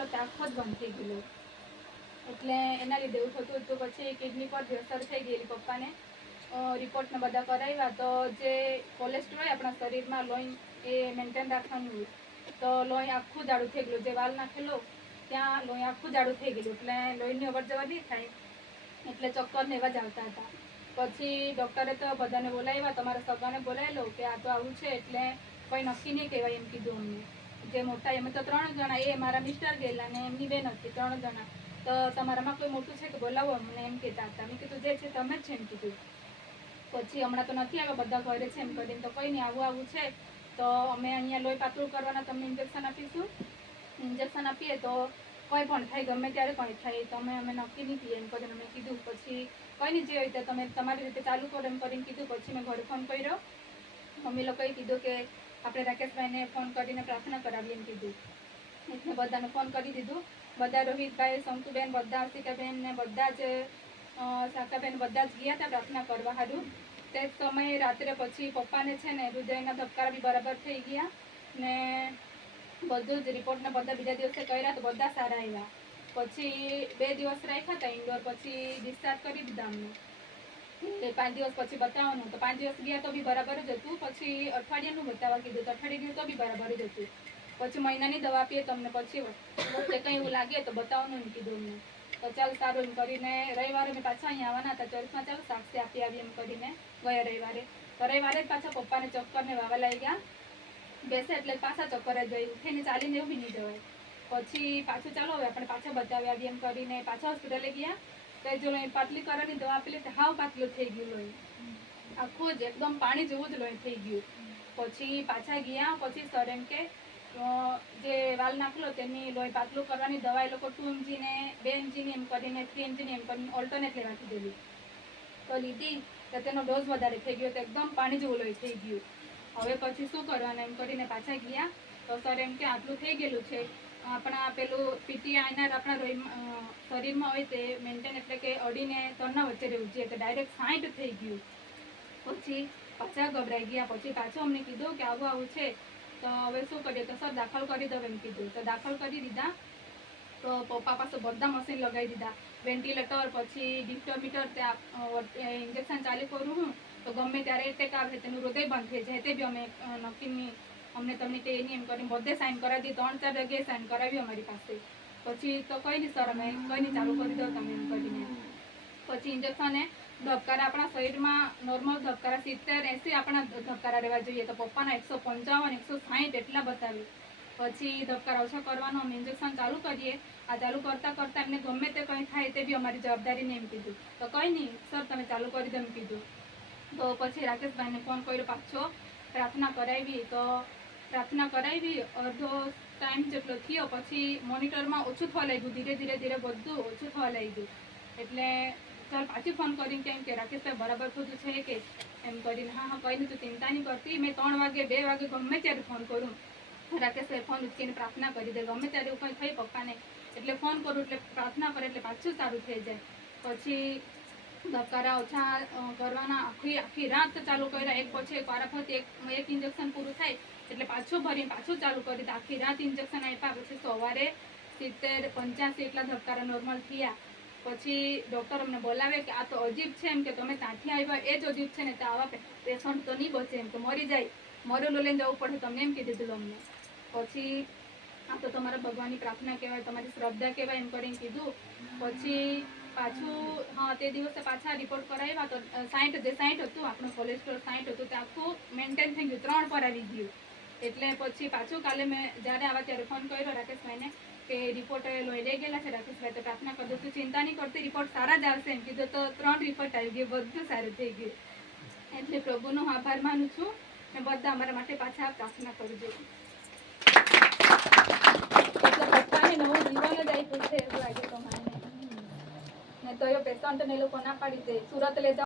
આખો જ બંધ થઈ ગયેલો, એટલે એના લીધે એવું થતું હતું. પછી કિડની પર અસર થઈ ગયેલી પપ્પાને. રિપોર્ટને બધા કરાવ્યા તો જે કોલેસ્ટ્રોલ હોય આપણા શરીરમાં લોહી એ મેન્ટેન રાખવાનું હોય, તો લોહી આખું જાડું થઈ ગયેલું. જે વાલ નાખેલો ત્યાં લોહી આખું જાડું થઈ ગયેલું, એટલે લોહીની અવર જવર નહીં થાય, એટલે ચક્કર ને એવા જ આવતા હતા. પછી ડૉક્ટરે તો બધાને બોલાવ્યા, તમારા સગાને બોલાવેલો કે આ તો આવું છે, એટલે કોઈ નક્કી નહીં કહેવાય એમ કીધું અમને. જે મોટા એમ તો 3 જણા, એ મારા મિસ્ટર ગયેલા અને એમની બેન હતી, 3 જણા. તો તમારામાં કોઈ મોટું છે કે બોલાવો અમને એમ કહેતા હતા. મેં કીધું જે છે તમે જ છે એમ કીધું. પછી હમણાં તો નથી આવ્યા, બધા ઘરે છે એમ કરીને. તો કંઈ નહીં, આવું છે તો અમે અહીંયા લોહી પાતળું કરવાના તમને ઇન્જેક્શન આપીશું. ઇન્જેક્શન આપીએ તો કોઈ પણ થાય, ગમે ત્યારે કંઈ થાય, તમે અમે નક્કી નહીં કહીએ એમ કરીને અમે કીધું. પછી કંઈ નહીં, જે રીતે તમે તમારી રીતે ચાલુ કરો એમ કરીને કીધું. પછી મેં ઘરે ફોન કર્યો, મમ્મી લોકોએ કીધું કે આપણે રાકેશભાઈને ફોન કરીને પ્રાર્થના કરાવીએ એમ કીધું. એટલે બધાને ફોન કરી દીધું. બધા રોહિતભાઈ, શંકુબેન, બધા અર્ષિકાબેન ને બધા જ શાખાબેન બધા જ ગયા હતા પ્રાર્થના કરવા સારું. તે સમયે રાત્રે પછી પપ્પાને છે ને હૃદયના ધબકારા બી બરાબર થઈ ગયા ને બધું જ રિપોર્ટને બધા બીજા દિવસે કર્યા તો બધા સારા આવ્યા. પછી 2 દિવસ રાખ્યા હતા ઇન્ડોર, પછી ડિસ્ચાર્જ કરી દીધા અમને. 5 દિવસ પછી બતાવવાનું, તો 5 દિવસ ગયા તો બી બરાબર જ હતું. પછી અઠવાડિયાનું બતાવવા કીધું તો અઠવાડિયું તો બી બરાબર જ હતું. પછી મહિનાની દવા આપીએ તમને, પછી કંઈ એવું લાગે તો બતાવવાનું એમ કીધું અમને. તો ચાલ સારું એમ કરીને રવિવારે મેં પાછા અહીંયા આવવાના હતા ચોઈસમાં, ચાલો સાક્ષી આપી આવી એમ કરીને ગયા રવિવારે. તો રવિવારે જ પાછા પપ્પાને ચક્કર ને વાવા લાગી ગયા. બેસે એટલે પાછા ચક્કર જ જાય, ઉઠીને ચાલીને એવું બી નહીં જવાય. પછી પાછું ચાલો હવે આપણે પાછા બતાવી આવીએ એમ કરીને પાછા હોસ્પિટલે ગયા. તો જો લોહી પાતળી કરવાની દવા આપેલી તો હાવ પાતળું થઈ ગયું લોહી, આખું જ એકદમ પાણી જેવું જ લોહી થઈ ગયું. પછી પાછા ગયા. પછી સર એમ કે જે વાલ નાખેલો તેની લોહી પાતળું કરવાની દવા એ લોકો 2 mg ને 2 mg એમ કરીને 3 mg એમ કરીને ઓલ્ટરનેટ લેવા કીધેલી. તો લીધી તો તેનો ડોઝ વધારે થઈ ગયો, તો એકદમ પાણી જેવું લોહી થઈ ગયું. હવે પછી શું કરવાનું એમ કરીને પાછા ગયા. તો સર એમ કે આટલું થઈ ગયેલું છે, આપણા પેલું પીટીઆઈના આપણા શરીરમાં હોય તે મેન્ટેન, એટલે કે અડીને 3 વચ્ચે રહેવું જોઈએ, તો ડાયરેક્ટ 60 થઈ ગયું. પછી પાછા ગભરાઈ ગયા. પછી પાછું અમને કીધું કે આવું છે તો હવે શું કરીએ, તો સર દાખલ કરી દો એમ કીધું. તો દાખલ કરી દીધા. તો પપ્પા પાસે બધા મશીન લગાવી દીધા, વેન્ટિલેટર, પછી ડિસ્ટોમીટર, ત્યાં ઇન્જેક્શન ચાલુ કરું હું તો ગમે ત્યારે એટેક આવે, તેનું હૃદય બંધ થઈ જાય, તે બી અમે નક્કી અમને તમને કે નહીં એમ કરીને બધે સાઇન કરાવી દીધી. 3-4 જગ્યાએ સાઇન કરાવી અમારી પાસે. પછી તો કંઈ નહીં સર, અમે કંઈ નહીં ચાલુ કરી દો તમે એમ કરીને. પછી ઇન્જેક્શન ધબકારા આપણા શરીરમાં નોર્મલ ધબકારા 70-80 આપણા ધબકારા રહેવા જોઈએ, તો પપ્પાના 155-160 એટલા બતાવ્યું. પછી ધબકારા ઓછા કરવાનો અમે ઇન્જેક્શન ચાલુ કરીએ. આ ચાલુ કરતાં કરતાં એમને ગમે તે કંઈ થાય તે બી અમારી જવાબદારી નહીં એમ કીધું. તો કંઈ નહીં સર તમે ચાલુ કરી દો એમ કીધું. તો પછી રાકેશભાઈને ફોન કર્યો પાછો, પ્રાર્થના કરાવી. તો પ્રાર્થના કરાવી, અડધો ટાઈમ જેટલો થયો પછી મોનિટરમાં ઓછું થવા લાગ્યું, ધીરે ધીરે બધું ઓછું થવા લાગ્યું. એટલે ચાલ પાછી ફોન કરીને કેમ કે રાકેશભાઈ બરાબર થતું છે કે એમ કરીને. હા કંઈ નહીં, તું ચિંતા નહીં કરતી. મેં 3 વાગે 2 વાગે ગમે ત્યારે ફોન કરું, રાકેશભાઈ ફોન ઉચકીને પ્રાર્થના કરી દે. ગમે ત્યારે એવું કંઈ થઈ પપ્પાને એટલે ફોન કરું, એટલે પ્રાર્થના કરે એટલે પાછું સારું થઈ જાય. પછી ધબકારા ઓછા કરવાના આખી રાત ચાલુ કર્યા, એક પછી એક વારાફરતી એક ઇન્જેક્શન પૂરું થાય એટલે પાછું ભરીને પાછું ચાલુ કરી. આખી રાત ઇન્જેક્શન આપ્યા. પછી સવારે 70-85 એટલા ધબકારા નોર્મલ થયા. પછી ડૉક્ટર અમને બોલાવે કે આ તો અજીબ છે એમ કે તમે ત્યાંથી આવ્યા એ જ અજીબ છે ને, તો આવા પેશન્ટ તો નહીં બચે એમ, તો મરી જાય, મરેલું લઈને જવું પડે તમને એમ કીધું અમને. પછી આ તો તમારા ભગવાનની પ્રાર્થના કહેવાય, તમારી શ્રદ્ધા કહેવાય એમ કરીને કીધું. પછી પાછું તે દિવસે પાછા રિપોર્ટ કરાવ્યા તો 60 હતું, આપણું કોલેસ્ટ્રોલ 60 હતું, તે આખું મેન્ટેન થઈ ગયું, 3 પર આવી ગયું. એટલે પછી પાછું કાલે મેં જ્યારે આવ્યા ત્યારે ફોન કર્યો રાકેશભાઈને કે રિપોર્ટ લઈ ગયેલા છે રાકેશભાઈ, તો પ્રાર્થના કરી દો, તું ચિંતા નહીં કરતી, રિપોર્ટ સારા જ આવશે એમ કીધું. તો 3 રિપોર્ટ આવી ગઈ, બધું સારું થઈ ગયું. એટલે પ્રભુનો આભાર માનું છું ને બધા અમારા માટે પાછા પ્રાર્થના કરજો. એટલે પપ્પાને નવું જીવન જ આપ્યું છે એવું લાગે તો મને. ને તો એ પેશન્ટને એ લોકો ના પાડી દે, સુરત લઈ જાઓ